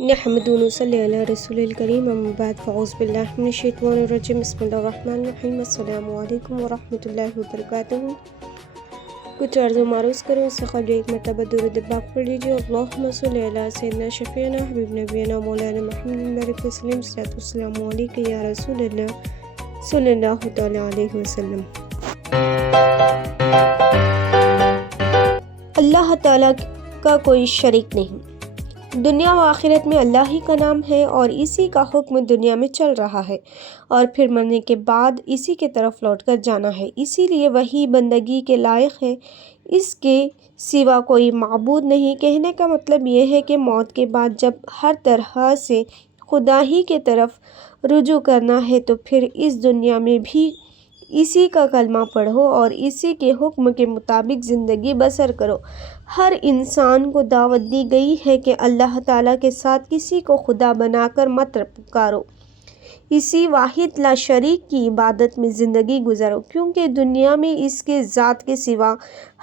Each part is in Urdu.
نحمد و نصلی علی رسول الکریم، اما بعد، فاعوذ باللہ من الشیطان الرجیم، بسم اللہ الرحمن الرحیم۔ السلام علیکم ورحمۃ اللہ وبرکاتہ۔ کچھ عرض و معروض کروں اس سے قبل ایک مرتبہ درود پاک پڑھ لیجیے۔ اللہم صلی علی سیدنا شفیعنا حبیب نبینا مولانا محمد بارک وسلم، صلاۃ والسلام علیک یا رسول اللہ صلی اللہ تعالی علیہ وسلم۔ اللہ تعالیٰ کا کوئی شریک نہیں۔ دنیا و آخرت میں اللہ ہی کا نام ہے اور اسی کا حکم دنیا میں چل رہا ہے، اور پھر مرنے کے بعد اسی کے طرف لوٹ کر جانا ہے۔ اسی لیے وہی بندگی کے لائق ہے، اس کے سوا کوئی معبود نہیں۔ کہنے کا مطلب یہ ہے کہ موت کے بعد جب ہر طرح سے خدا ہی کے طرف رجوع کرنا ہے تو پھر اس دنیا میں بھی اسی کا کلمہ پڑھو اور اسی کے حکم کے مطابق زندگی بسر کرو۔ ہر انسان کو دعوت دی گئی ہے کہ اللہ تعالیٰ کے ساتھ کسی کو خدا بنا کر مت پکارو، اسی واحد لا شریک کی عبادت میں زندگی گزارو، کیونکہ دنیا میں اس کے ذات کے سوا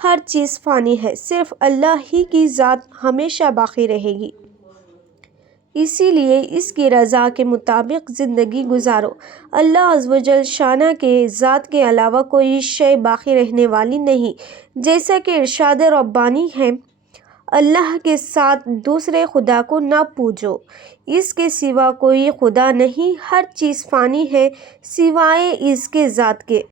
ہر چیز فانی ہے، صرف اللہ ہی کی ذات ہمیشہ باقی رہے گی۔ اسی لیے اس کی رضا کے مطابق زندگی گزارو۔ اللہ عز و جل شانہ کے ذات کے علاوہ کوئی شے باقی رہنے والی نہیں، جیسا کہ ارشاد ربانی ہے، اللہ کے ساتھ دوسرے خدا کو نہ پوجو، اس کے سوا کوئی خدا نہیں، ہر چیز فانی ہے سوائے اس کے ذات کے۔